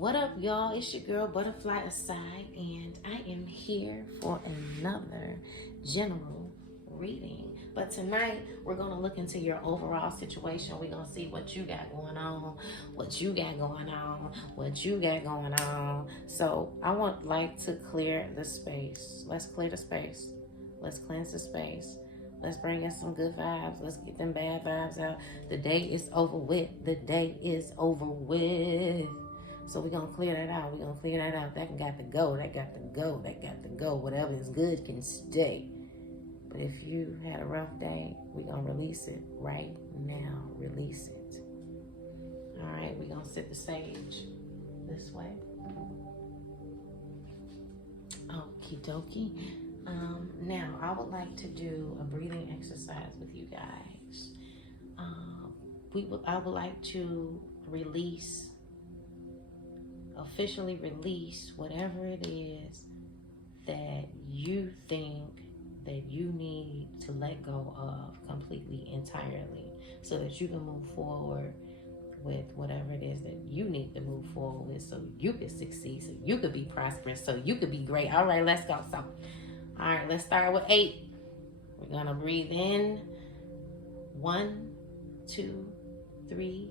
What up, y'all? It's your girl Butterfly Aside, and I am here for another general reading. But tonight we're gonna look into your overall situation. We're gonna see what you got going on, what you got going on, what you got going on. So I want to clear the space. Let's clear the space. Let's cleanse the space. Let's bring in some good vibes. Let's get them bad vibes out. The day is over with. The day is over with. So we're going to clear that out. We're going to clear that out. That got to go. That got to go. That got to go. Whatever is good can stay. But if you had a rough day, we're going to release it right now. Release it. All right. We're going to set the sage this way. Okie dokie. Now, I would like to do a breathing exercise with you guys. I would like to officially release whatever it is that you think that you need to let go of completely, entirely, so that you can move forward with whatever it is that you need to move forward with, so you could succeed, so you could be prosperous, so you could be great. All right, let's go. All right, let's start with 8. We're gonna breathe in. 1, 2, 3,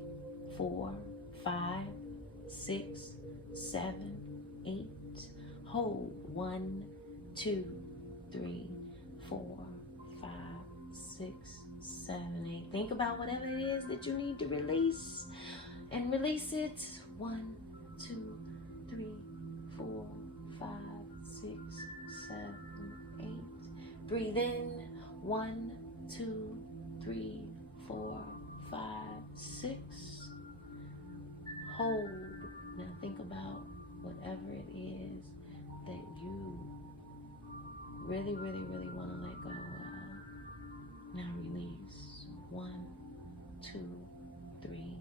4, 5, 6, 7, 8. Hold. 1, 2, 3, 4, 5, 6, 7, 8. Think about whatever it is that you need to release, and release it. 1, 2, 3, 4, 5, 6, 7, 8. Breathe in. 1, 2, 3, 4, 5, 6. Hold. Now think about whatever it is that you really, really, really want to let go of. Now release. 1, 2, 3,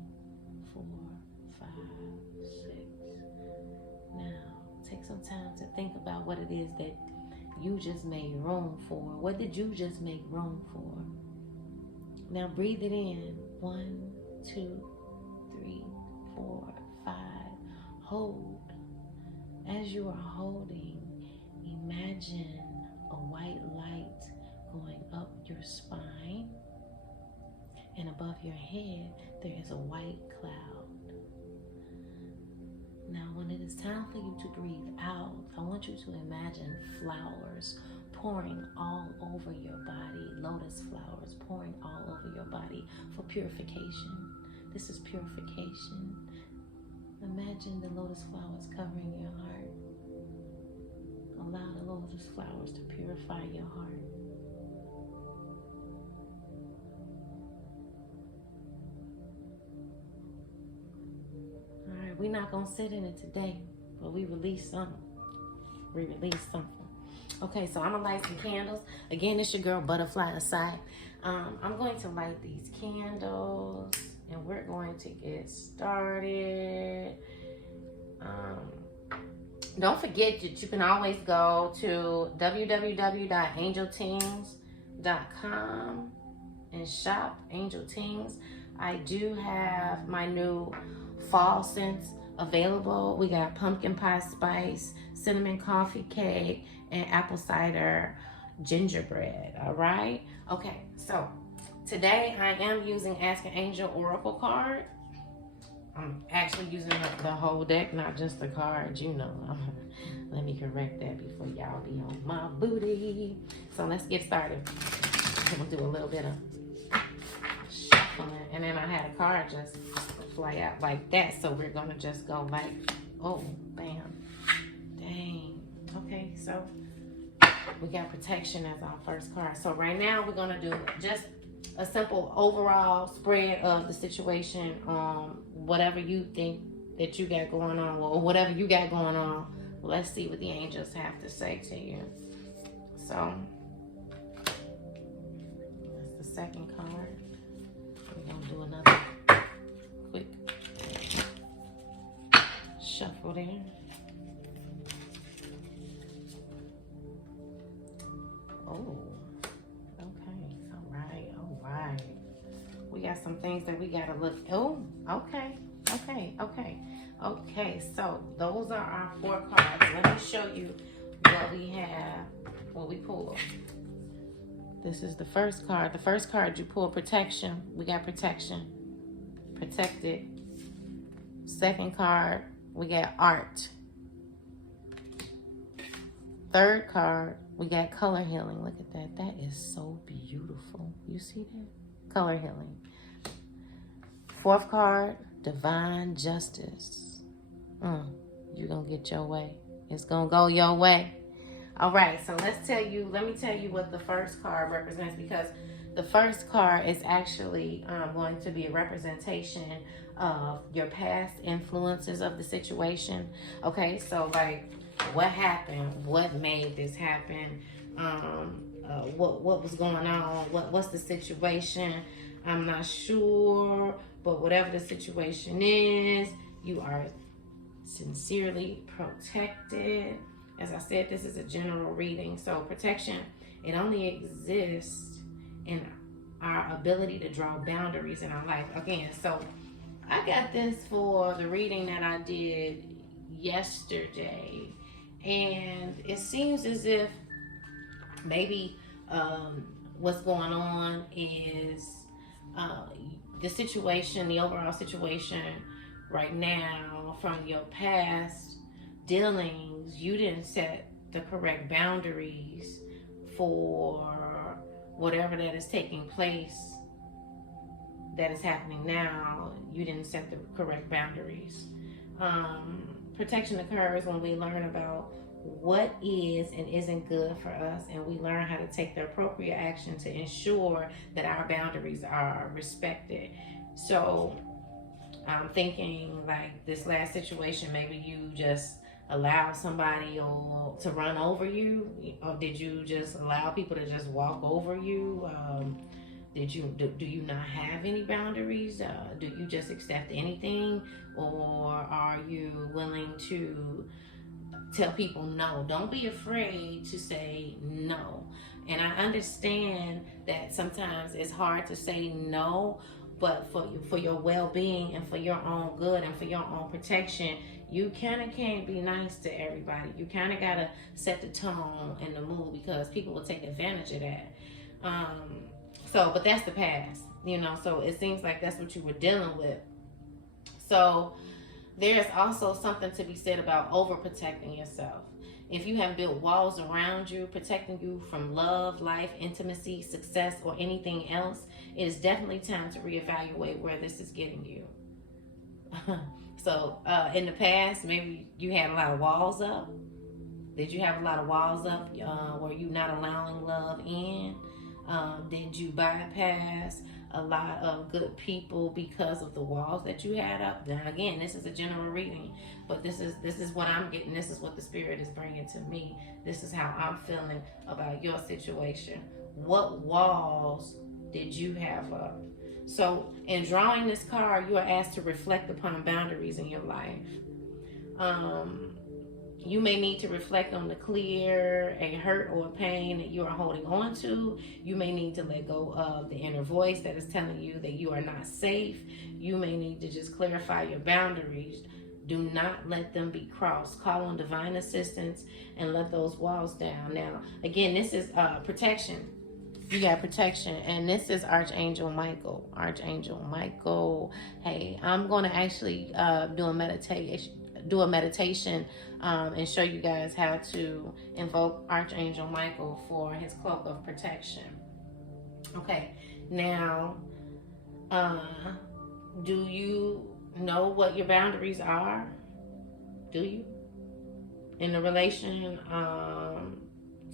4, 5, 6. Now take some time to think about what it is that you just made room for. What did you just make room for? Now breathe it in. 1, 2, 3, 4, 5. Hold. As you are holding, imagine a white light going up your spine, and above your head there is a white cloud. Now when it is time for you to breathe out, I want you to imagine flowers pouring all over your body, lotus flowers pouring all over your body for purification. This is purification. Imagine the lotus flowers covering your heart. Allow the lotus flowers to purify your heart. All right, we're not going to sit in it today, but we release something. We release something. Okay, so I'm going to light some candles. Again, it's your girl Butterfly Aside. I'm going to light these candles, and we're going to get started. Don't forget that you can always go to www.angeltings.com and shop Angel Tings. I do have my new fall scents available. We got pumpkin pie spice, cinnamon coffee cake, and apple cider gingerbread. All right. Okay, so today I am using Ask an Angel Oracle card. I'm actually using the whole deck, not just the cards, you know. Let me correct that before y'all be on my booty. So let's get started. I'm gonna do a little bit of shuffling, and then I had a card just fly out like that, so we're gonna just go like, oh, bam, dang. Okay, so we got protection as our first card. So right now we're gonna do just a simple overall spread of the situation, whatever you think that you got going on, or whatever you got going on. Let's see what the angels have to say to you. So that's the second card. We're gonna do another quick shuffle there. Oh, okay, all right. We got some things that we gotta look. Oh, okay. Okay, so those are our 4 cards. Let me show you what we have, what we pulled. This is the first card. The first card you pull, protection. We got protection. Protected. Second card, we got art. Third card, we got color healing. Look at that. That is so beautiful. You see that? Color healing. Fourth card, divine justice. You're going to get your way. It's going to go your way. All right, so let me tell you what the first card represents, because the first card is actually going to be a representation of your past influences of the situation. Okay, so like what happened, what made this happen, what was going on, what's the situation, I'm not sure, but whatever the situation is, you are sincerely protected. As I said, this is a general reading. So protection, it only exists in our ability to draw boundaries in our life. Again, so I got this for the reading that I did yesterday. And it seems as if maybe what's going on is the situation, the overall situation right now from your past dealings, you didn't set the correct boundaries for whatever that is taking place, that is happening now. You didn't set the correct boundaries. Protection occurs when we learn about what is and isn't good for us, and we learn how to take the appropriate action to ensure that our boundaries are respected. So I'm thinking like this last situation, maybe you just allow somebody to run over you, or did you just allow people to just walk over you? Do you not have any boundaries? Do you just accept anything, or are you willing to tell people no? Don't be afraid to say no. And I understand that sometimes it's hard to say no, but for your well-being and for your own good and for your own protection, you kind of can't be nice to everybody. You kind of got to set the tone and the mood, because people will take advantage of that. But that's the past, so it seems like that's what you were dealing with. So there's also something to be said about overprotecting yourself. If you have built walls around you, protecting you from love, life, intimacy, success, or anything else, it is definitely time to reevaluate where this is getting you. So in the past, maybe you had a lot of walls up. Did you have a lot of walls up? Were you not allowing love in? Did you bypass a lot of good people because of the walls that you had up? Now again, this is a general reading, but this is what I'm getting. This is what the Spirit is bringing to me. This is how I'm feeling about your situation. What walls did you have up? So in drawing this card, you are asked to reflect upon boundaries in your life. You may need to reflect on the clear a hurt or a pain that you are holding on to. You may need to let go of the inner voice that is telling you that you are not safe. You may need to just clarify your boundaries. Do not let them be crossed. Call on divine assistance and let those walls down. Now, again, this is protection. You got protection, and this is Archangel Michael. Archangel Michael. Hey, I'm going to actually do a meditation and show you guys how to invoke Archangel Michael for his cloak of protection. Okay, now, do you know what your boundaries are? Do you? In the relation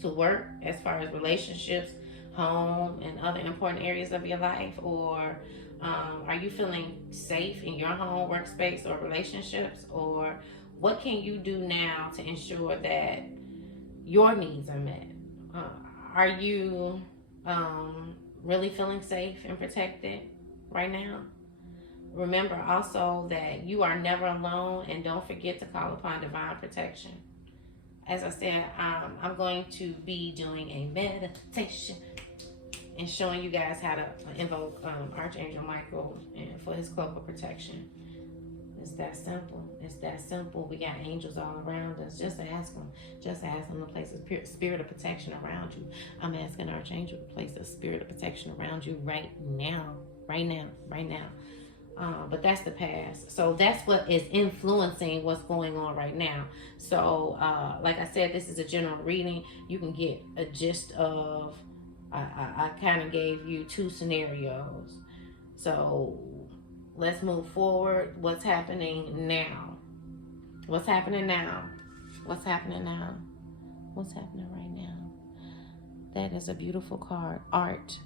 to work, as far as relationships, home, and other important areas of your life? Or are you feeling safe in your home, workspace, or relationships? Or what can you do now to ensure that your needs are met? Are you really feeling safe and protected right now? Remember also that you are never alone, and don't forget to call upon divine protection. As I said, I'm going to be doing a meditation and showing you guys how to invoke Archangel Michael and for his cloak of protection. It's that simple. It's that simple. We got angels all around us. Just ask them. Just ask them to place a spirit of protection around you. I'm asking Archangel to place a spirit of protection around you right now. Right now. Right now. But that's the past. So that's what is influencing what's going on right now. So, like I said, this is a general reading. You can get a gist of. I kind of gave you two scenarios. So let's move forward. What's happening now? What's happening now? What's happening now? What's happening right now? That is a beautiful card. Art.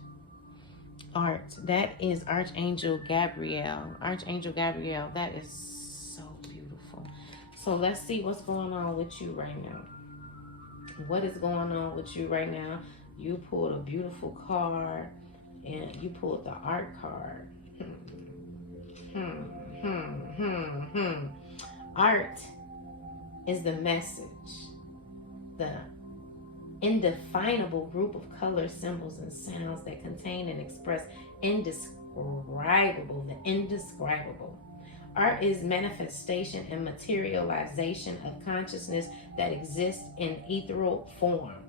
That is Archangel Gabriel. Archangel Gabriel. That is so beautiful. So let's see what's going on with you right now. What is going on with you right now? You pulled a beautiful card, and you pulled the art card. Art is the message, the indefinable group of colors, symbols, and sounds that contain and express the indescribable. Art is manifestation and materialization of consciousness that exists in ethereal form.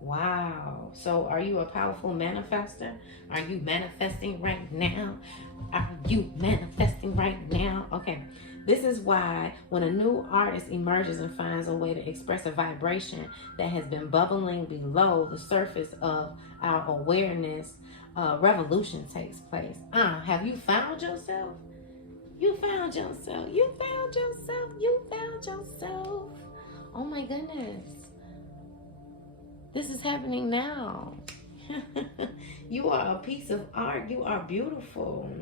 Wow. So are you a powerful manifester? Are you manifesting right now? Are you manifesting right now? Okay. This is why when a new artist emerges and finds a way to express a vibration that has been bubbling below the surface of our awareness, revolution takes place. Have you found yourself? You found yourself. You found yourself. You found yourself. Oh my goodness. This is happening now. You are a piece of art. You are beautiful.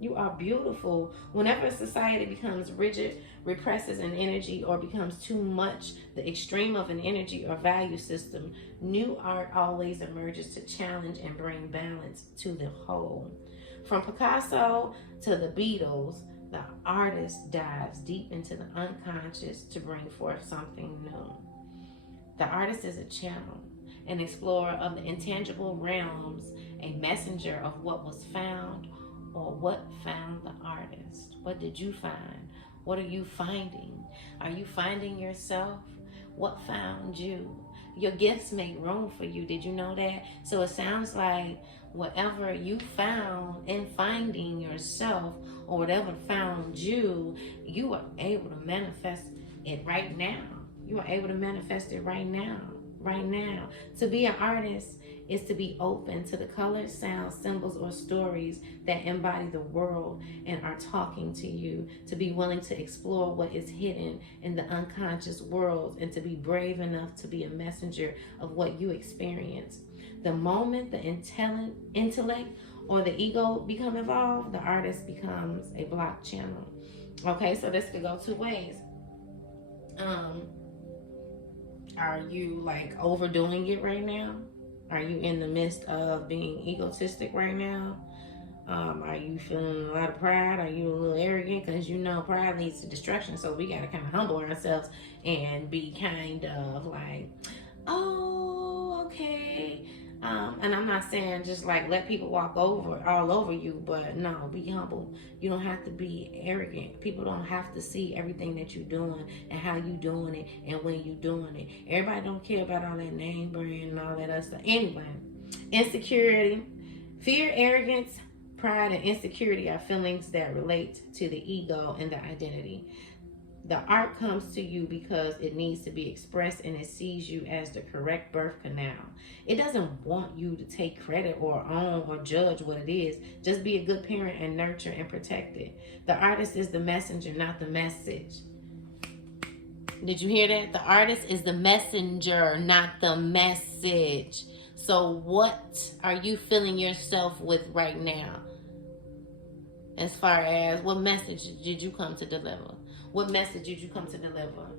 You are beautiful. Whenever society becomes rigid, represses an energy, or becomes too much the extreme of an energy or value system, new art always emerges to challenge and bring balance to the whole. From Picasso to the Beatles, the artist dives deep into the unconscious to bring forth something new. The artist is a channel, an explorer of the intangible realms, a messenger of what was found or what found the artist. What did you find? What are you finding? Are you finding yourself? What found you? Your gifts make room for you. Did you know that? So it sounds like whatever you found in finding yourself or whatever found you, you are able to manifest it right now. You are able to manifest it right now. Right now. To be an artist is to be open to the colors, sounds, symbols, or stories that embody the world and are talking to you. To be willing to explore what is hidden in the unconscious world, and to be brave enough to be a messenger of what you experience. The moment the intellect or the ego become involved, the artist becomes a block channel. Okay, so this could go two ways. Are you like overdoing it right now? Are you in the midst of being egotistic right now? Are you feeling a lot of pride? Are you a little arrogant? Because you know pride leads to destruction. So we got to kind of humble ourselves and be kind of like, oh, okay. And I'm not saying just like let people walk all over you, but no, be humble. You don't have to be arrogant. People don't have to see everything that you're doing and how you doing it and when you doing it. Everybody don't care about all that name brand and all that other stuff. Anyway, insecurity, fear, arrogance, pride, and insecurity are feelings that relate to the ego and the identity. The art comes to you because it needs to be expressed, and it sees you as the correct birth canal. It doesn't want you to take credit or own or judge what it is. Just be a good parent and nurture and protect it. The artist is the messenger, not the message. Did you hear that? The artist is the messenger, not the message. So what are you filling yourself with right now? As far as what message did you come to deliver? What message did you come to deliver?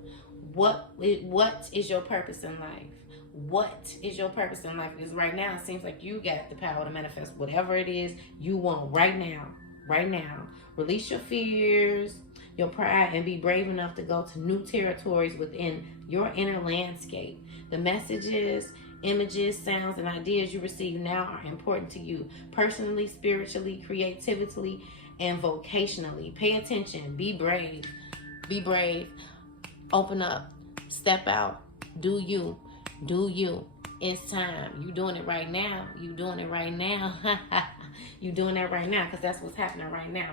What is your purpose in life? What is your purpose in life? Because right now it seems like you got the power to manifest whatever it is you want right now. Right now. Release your fears, your pride, and be brave enough to go to new territories within your inner landscape. The message is Images, sounds, and ideas you receive now are important to you personally, spiritually, creatively, and vocationally. Pay attention. Be brave. Be brave. Open up. Step out. Do you. Do you. It's time. You doing it right now. You doing it right now. You doing that right now because that's what's happening right now.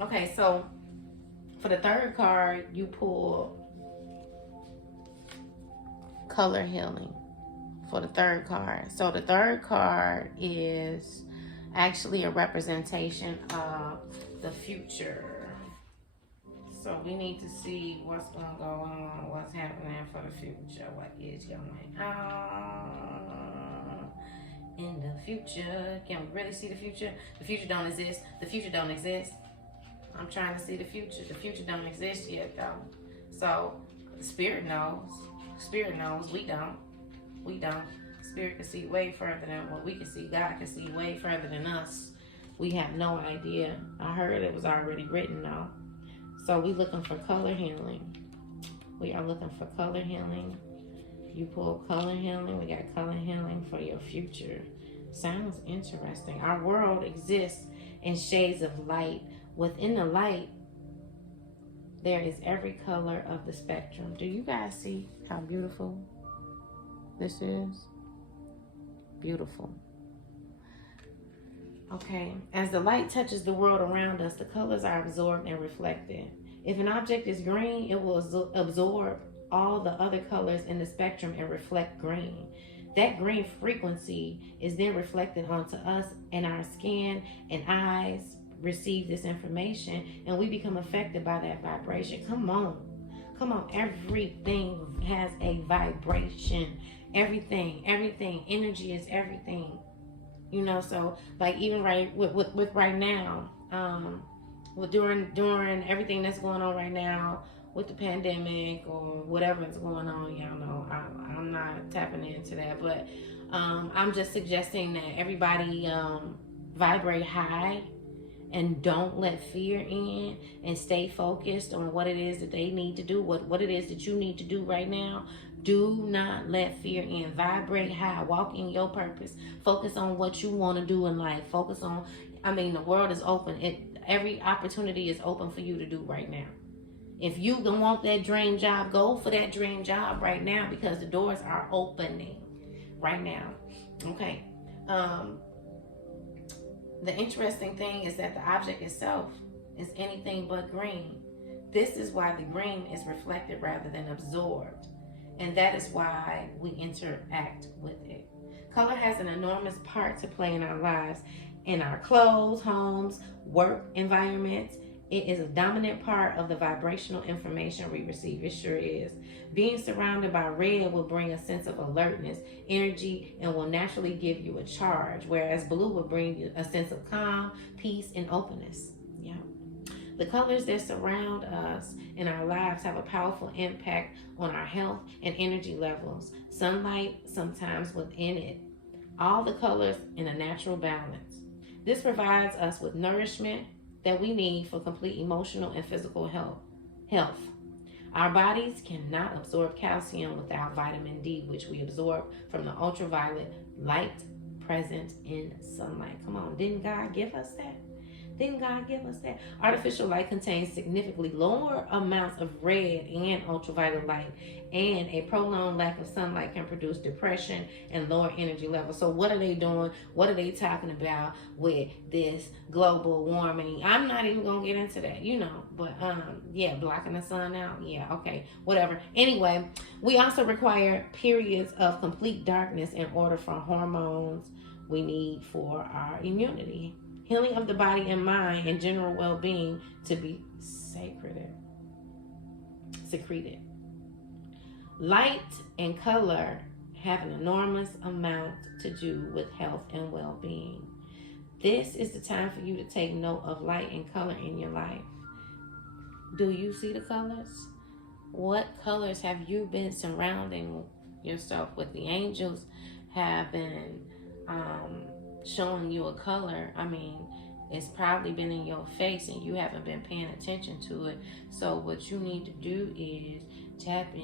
Okay, so for the third card, you pull color healing for the third card. So the third card is actually a representation of the future. So we need to see what's going to go on, what's happening for the future, what is going on in the future. Can we really see the future? The future don't exist. The future don't exist. I'm trying to see the future. The future don't exist yet, though. So Spirit knows. Spirit knows. We don't. We don't. Spirit can see way further than what we can see. God can see way further than us. We have no idea. I heard it was already written, though. So we looking for color healing. We are looking for color healing. You pull color healing. We got color healing for your future. Sounds interesting. Our world exists in shades of light. Within the light, there is every color of the spectrum. Do you guys see how beautiful this is? Beautiful. Okay, as the light touches the world around us, the colors are absorbed and reflected. If an object is green, it will absorb all the other colors in the spectrum and reflect green. That green frequency is then reflected onto us, and our skin and eyes receive this information, and we become affected by that vibration. Come on. Come on. Everything has a vibration. Everything. Energy is everything. You know, so like even right with right now, during everything that's going on right now with the pandemic or whatever is going on, y'all know I'm not tapping into that, but I'm just suggesting that everybody vibrate high and don't let fear in, and stay focused on what it is that they need to do, what it is that you need to do right now. Do not let fear in. Vibrate high. Walk in your purpose. Focus on what you want to do in life. Focus on, the world is open. Every opportunity is open for you to do right now. If you don't want that dream job, go for that dream job right now, because the doors are opening right now. Okay. The interesting thing is that the object itself is anything but green. This is why the green is reflected rather than absorbed. And that is why we interact with it. Color has an enormous part to play in our lives, in our clothes, homes, work environments. It is a dominant part of the vibrational information we receive. It sure is. Being surrounded by red will bring a sense of alertness, energy, and will naturally give you a charge, whereas blue will bring you a sense of calm, peace, and openness. Yeah. The colors that surround us in our lives have a powerful impact on our health and energy levels. Sunlight sometimes within it. All the colors in a natural balance. This provides us with nourishment that we need for complete emotional and physical health. Our bodies cannot absorb calcium without vitamin D, which we absorb from the ultraviolet light present in sunlight. Come on, didn't God give us that? Didn't God give us that? Artificial light contains significantly lower amounts of red and ultraviolet light, and a prolonged lack of sunlight can produce depression and lower energy levels. So what are they doing? What are they talking about with this global warming? I'm not even gonna get into that, but yeah, blocking the sun out. Yeah, okay, whatever. Anyway, we also require periods of complete darkness in order for hormones we need for our immunity, healing of the body and mind, and general well-being to be secreted. Light and color have an enormous amount to do with health and well-being. This is the time for you to take note of light and color in your life. Do you see the colors? What colors have you been surrounding yourself with? The angels have been showing you a color. It's probably been in your face and you haven't been paying attention to it. So what you need to do is tap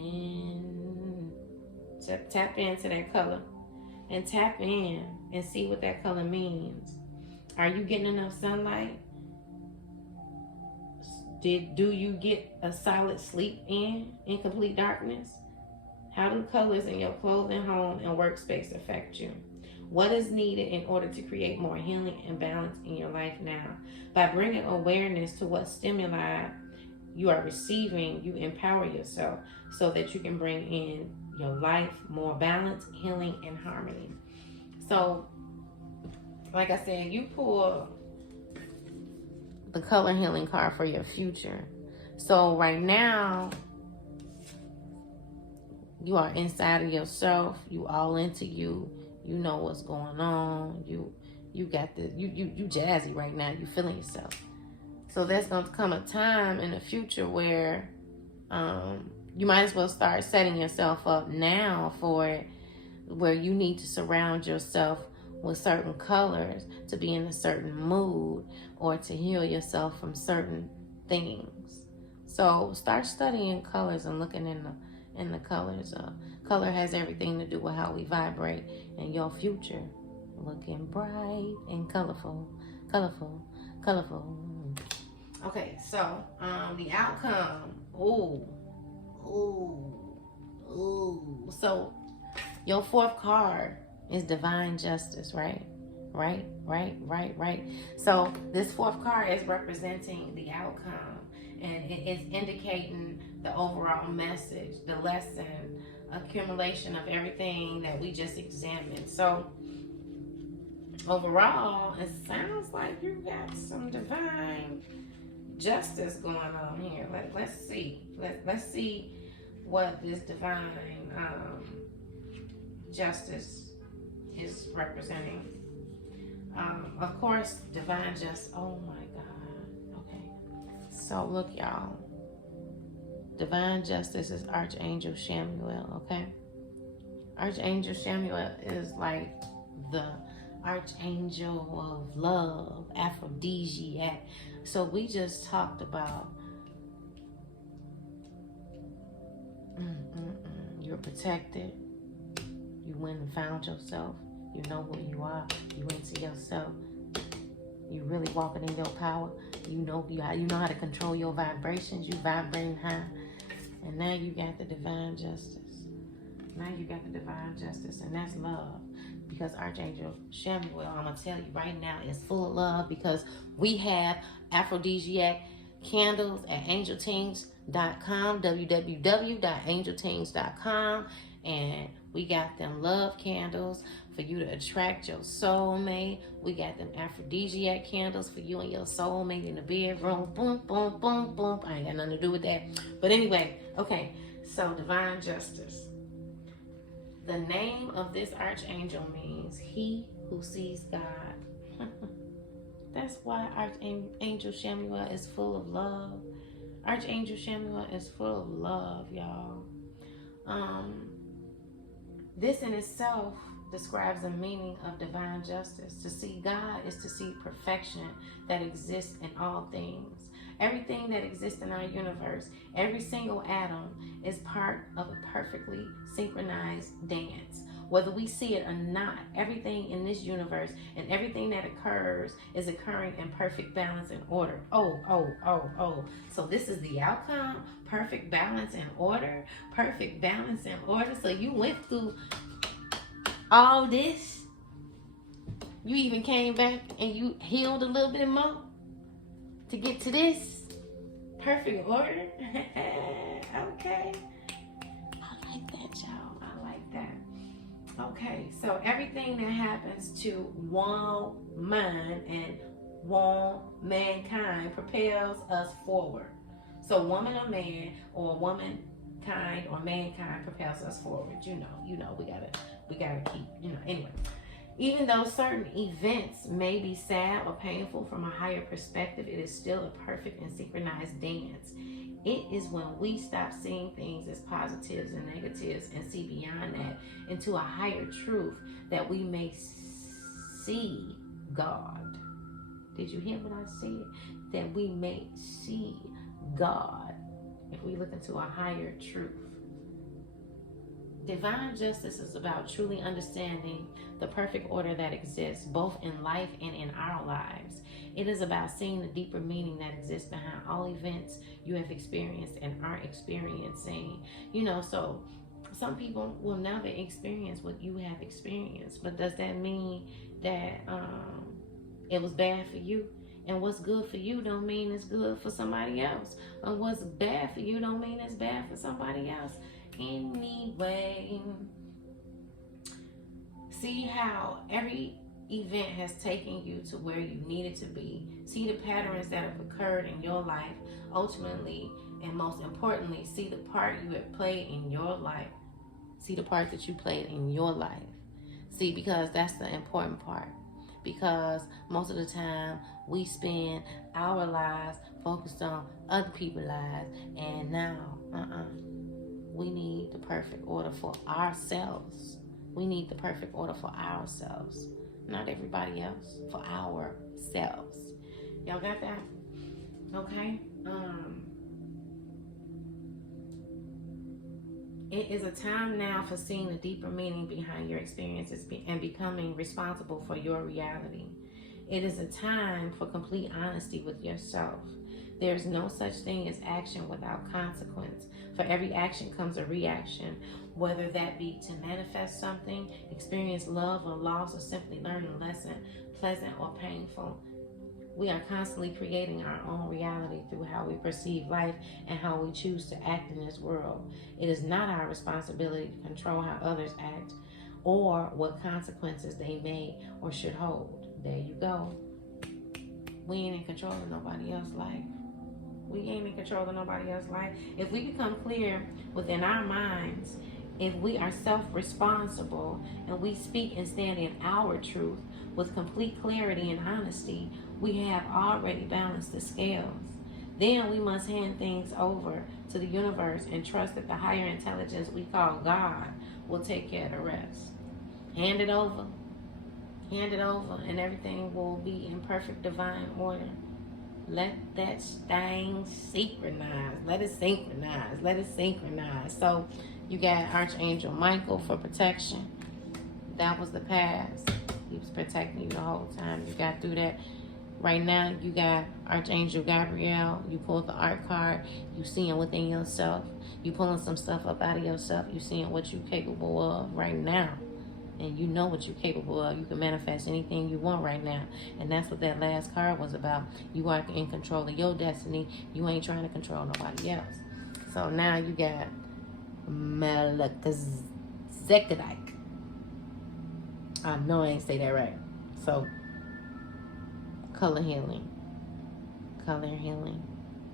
into that color and tap in and see what that color means. Are you getting enough sunlight? Do you get a solid sleep in complete darkness? How do colors in your clothing, home, and workspace affect you? What is needed in order to create more healing and balance in your life now? By bringing awareness to what stimuli you are receiving, you empower yourself so that you can bring in your life more balance, healing, and harmony. So, like I said, you pull the color healing card for your future. So right now, you are inside of yourself. You all into you. You know what's going on. You got the you jazzy right now. You feeling yourself. So there's going to come a time in the future where you might as well start setting yourself up now for it, where you need to surround yourself with certain colors to be in a certain mood or to heal yourself from certain things. So start studying colors and looking in the colors. Color has everything to do with how we vibrate in your future. Looking bright and colorful. Okay, so the outcome. Ooh. So your fourth card is divine justice, right? Right. So this fourth card is representing the outcome, and it is indicating the overall message, the lesson, accumulation of everything that we just examined. So overall, it sounds like you got some divine justice going on here. Let's see. Let's see what this divine justice is representing. Of course, divine justice. Oh my God. Okay. So look, y'all. Divine justice is Archangel Chamuel. Okay. Archangel Chamuel is like the archangel of love, aphrodisiac. So we just talked about you're protected. You went and found yourself. You know who you are. You into yourself. You really walking in your power. You know how to control your vibrations. You vibrating high. And now you got the divine justice. And that's love. Because Archangel Chamuel, I'm going to tell you right now, is full of love, because we have aphrodisiac candles at angeltings.com, www.angeltings.com, and we got them love candles for you to attract your soulmate. We got them aphrodisiac candles for you and your soulmate in the bedroom. Boom, boom, boom, boom. I ain't got nothing to do with that. But anyway, okay, so divine justice. The name of this archangel means he who sees God. That's why Archangel Chamuel is full of love. Archangel Chamuel is full of love, y'all. This in itself describes the meaning of divine justice. To see God is to see perfection that exists in all things. Everything that exists in our universe, every single atom, is part of a perfectly synchronized dance. Whether we see it or not, everything in this universe and everything that occurs is occurring in perfect balance and order. Oh. So this is the outcome. Perfect balance and order. Perfect balance and order. So you went through all this. You even came back and you healed a little bit more to get to this perfect order. Okay. I like that, y'all. I like that. Okay, so everything that happens to woman and mankind propels us forward. So woman or man, or womankind or mankind propels us forward. You know, we gotta keep, anyway. Even though certain events may be sad or painful from a higher perspective, it is still a perfect and synchronized dance. It is when we stop seeing things as positives and negatives and see beyond that into a higher truth that we may see God. Did you hear what I said? That we may see God if we look into a higher truth. Divine justice is about truly understanding the perfect order that exists both in life and in our lives. It is about seeing the deeper meaning that exists behind all events you have experienced and are experiencing. So some people will never experience what you have experienced, but does that mean that it was bad for you? And what's good for you don't mean it's good for somebody else. And what's bad for you don't mean it's bad for somebody else. Anyway, see how every event has taken you to where you needed to be. See the patterns that have occurred in your life. Ultimately, and most importantly, see the part you have played in your life. See the part that you played in your life. See, because that's the important part. Because most of the time we spend our lives focused on other people's lives, and now we need the perfect order for ourselves. We need the perfect order for ourselves, not everybody else, for ourselves. Y'all got that? Okay. It is a time now for seeing the deeper meaning behind your experiences and becoming responsible for your reality. It is a time for complete honesty with yourself. There is no such thing as action without consequence. For every action comes a reaction, whether that be to manifest something, experience love or loss, or simply learn a lesson, pleasant or painful. We are constantly creating our own reality through how we perceive life and how we choose to act in this world. It is not our responsibility to control how others act or what consequences they may or should hold. There you go. We ain't in control of nobody else's life. We ain't in control of nobody else's life. If we become clear within our minds, if we are self-responsible and we speak and stand in our truth with complete clarity and honesty, we have already balanced the scales. Then we must hand things over to the universe and trust that the higher intelligence we call God will take care of the rest. Hand it over, and everything will be in perfect divine order. Let that thing synchronize. Let it synchronize. So you got Archangel Michael for protection. That was the past. He was protecting you the whole time. You got through that. Right now, you got Archangel Gabriel. You pulled the art card. You seeing within yourself. You pulling some stuff up out of yourself. You seeing what you're capable of right now. And you know what you're capable of. You can manifest anything you want right now. And that's what that last card was about. You are in control of your destiny. You ain't trying to control nobody else. So now you got Melchizedek. I know I ain't say that right. So, color healing.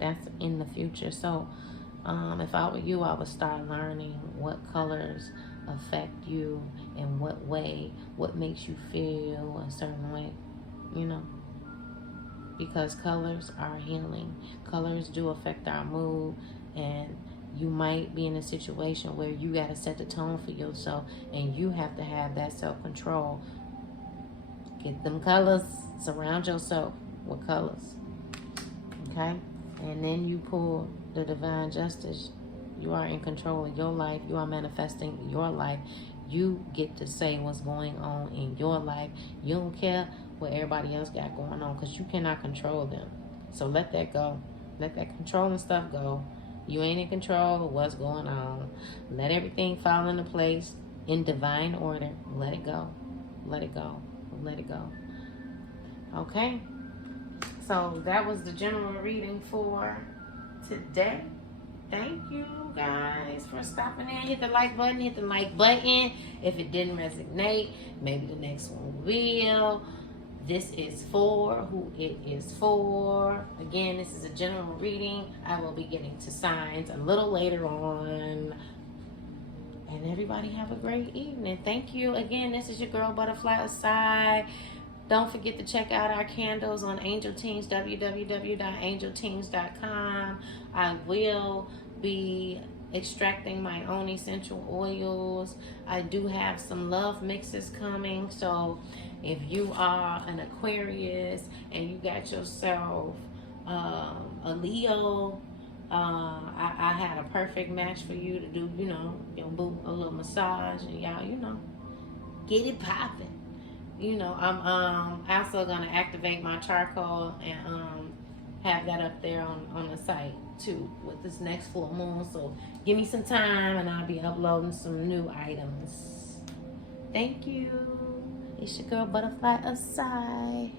That's in the future. So, if I were you, I would start learning what colors affect you, in what way, what makes you feel a certain way, because colors are healing. Colors do affect our mood, and you might be in a situation where you got to set the tone for yourself, and you have to have that self-control. Get them colors, surround yourself with colors, okay? And then you pull the divine justice. You are in control of your life. You are manifesting your life. You get to say what's going on in your life. You don't care what everybody else got going on, because you cannot control them. So let that go. Let that controlling stuff go. You ain't in control of what's going on. Let everything fall into place in divine order. Let it go. Let it go. Let it go. Okay? So that was the general reading for today. Thank you guys for stopping in. Hit the like button. If it didn't resonate, maybe the next one will. This is for who it is for. Again, this is a general reading. I will be getting to signs a little later on. And everybody have a great evening. Thank you. Again, this is your girl Butterfly Aside. Don't forget to check out our candles on Angel Tings, www.angeltings.com. I will be extracting my own essential oils. I do have some love mixes coming. So if you are an Aquarius and you got yourself a Leo I had a perfect match for you to do, you know, your boo a little massage and y'all, you know, get it popping. You know, I'm also gonna activate my charcoal and have that up there on the site too with this next full moon. So give me some time and I'll be uploading some new items. Thank you. It's your girl Butterfly Asai.